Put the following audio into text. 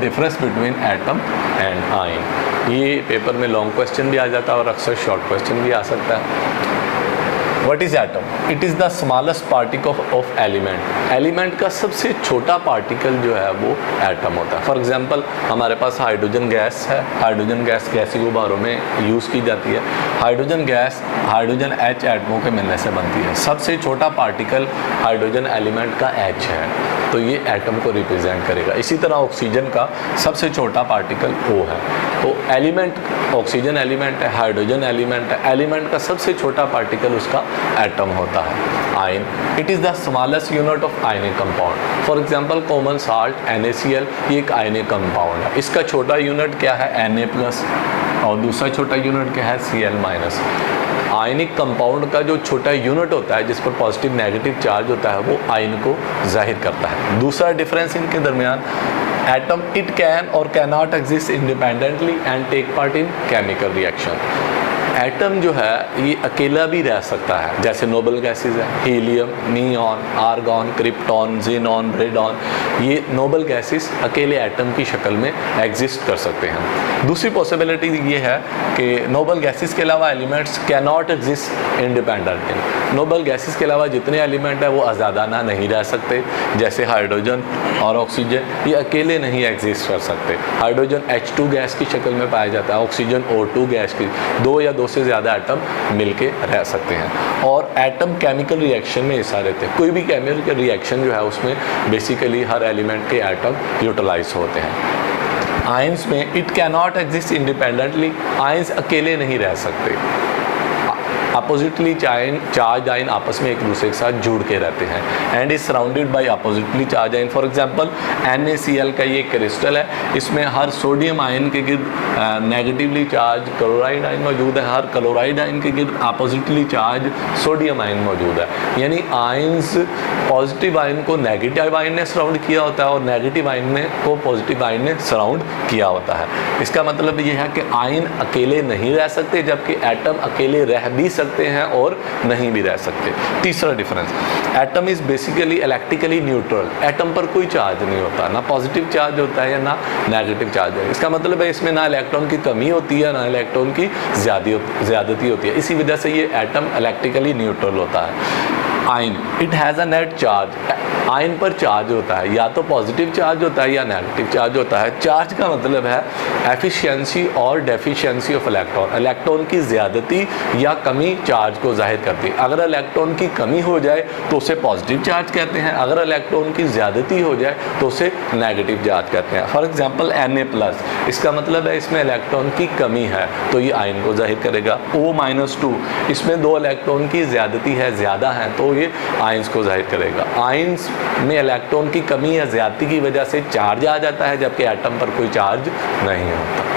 Difference between atom and ion. ये paper में long question भी आ जाता है और अक्सर शॉर्ट क्वेश्चन भी आ सकता है। What is atom? It is the smallest particle of element. Element का सबसे छोटा पार्टिकल जो है वो एटम होता है। फॉर एग्जांपल हमारे पास हाइड्रोजन गैस है। हाइड्रोजन गैस गैसीय गुब्बारों में यूज़ की जाती है। हाइड्रोजन गैस हाइड्रोजन H एटमों के मिलने से बनती है। सबसे छोटा पार्टिकल हाइड्रोजन एलिमेंट का H है, तो ये एटम को रिप्रेजेंट करेगा। इसी तरह ऑक्सीजन का सबसे छोटा पार्टिकल O है। तो एलिमेंट, ऑक्सीजन एलिमेंट है, हाइड्रोजन एलिमेंट है, एलिमेंट का सबसे छोटा पार्टिकल उसका एटम होता है। Ion, it is the smallest unit of ionic compound. For example common salt NaCl, ये एक आयनिक कंपाउंड है। इसका छोटा यूनिट क्या है? Na+, और दूसरा छोटा यूनिट क्या है? Cl-। आयनिक कंपाउंड का जो छोटा यूनिट होता है जिस पर पॉजिटिव नेगेटिव चार्ज होता है वो आयन को जाहिर करता है। दूसरा डिफरेंस इनके दरमियान, atom it can or cannot exist independently and take part in chemical reaction. Atom जो है ये अकेला भी रह सकता है, जैसे नोबल गैसेज है, helium, neon, argon, krypton, xenon, radon, ये नोबल गैसेस अकेले एटम की शक्ल में एग्जिस्ट कर सकते हैं। दूसरी पॉसिबिलिटी ये है कि नोबल गैसेस के अलावा elements can not exist independently. Noble gases के अलावा जितने एलिमेंट है वो आज़ादाना नहीं रह सकते, जैसे हाइड्रोजन और ऑक्सीजन, ये अकेले नहीं एग्जिस्ट कर सकते। हाइड्रोजन H2 गैस की शक्ल में पाया जाता है, ऑक्सीजन O2 गैस की, दो या दो से ज़्यादा एटम मिलके रह सकते हैं। और एटम केमिकल रिएक्शन में हिस्सा लेते हैं। कोई भी केमिकल रिएक्शन जो है उसमें बेसिकली हर एलिमेंट के एटम यूटिलाइज होते हैं। आयंस में it can not exist independently, ions अकेले नहीं रह सकते। अपोजिटली चार्ज आयन आपस में एक दूसरे के साथ जुड़ के रहते हैं and is surrounded by oppositely charge ion. For example NaCl का ये क्रिस्टल है, इसमें हर सोडियम आयन के गिर्द नेगेटिवली चार्ज क्लोराइड आयन मौजूद है, हर क्लोराइड आयन के गिर्द अपोजिटली चार्ज सोडियम आयन मौजूद है। यानी आयंस पॉजिटिव आयन को नेगेटिव आयन ने सराउंड किया होता है और नेगेटिव आयन को पॉजिटिव आयन ने सराउंड किया होता है। इसका मतलब ये है कि आयन अकेले नहीं रह सकते, जबकि एटम अकेले रह भी सकते हैं और नहीं भी रह सकते। तीसरा difference, atom is basically electrically neutral. Atom पर कोई चार्ज नहीं होता, ना पॉजिटिव चार्ज होता है या ना नेगेटिव चार्ज है। इसका मतलब है इसमें ना इलेक्ट्रॉन की कमी होती है ना इलेक्ट्रॉन की ज्यादती होती है। इसी वजह से ये एटम इलेक्ट्रिकली न्यूट्रल होता है। Ion, it has a net charge. Ion पर चार्ज होता है, या तो पॉजिटिव चार्ज होता है या नेगेटिव चार्ज होता है। चार्ज का मतलब है एफिशिएंसी और डेफिशिएंसी ऑफ इलेक्ट्रॉन। इलेक्ट्रॉन की ज़्यादती या कमी चार्ज को जाहिर करती है। अगर इलेक्ट्रॉन की कमी हो जाए तो उसे पॉजिटिव चार्ज कहते हैं, अगर इलेक्ट्रॉन की ज़्यादती हो जाए तो उसे नेगेटिव चार्ज कहते हैं। फॉर एग्जांपल Na+, इसका मतलब है इसमें इलेक्ट्रॉन की कमी है तो ये आयन को जाहिर करेगा। O-2, इसमें दो इलेक्ट्रॉन की ज़्यादती है, ज़्यादा है, तो ये आयंस को जाहिर करेगा। आयंस में इलेक्ट्रॉन की कमी या ज़्यादती की वजह से चार्ज आ जाता है, जबकि एटम पर कोई चार्ज नहीं होता।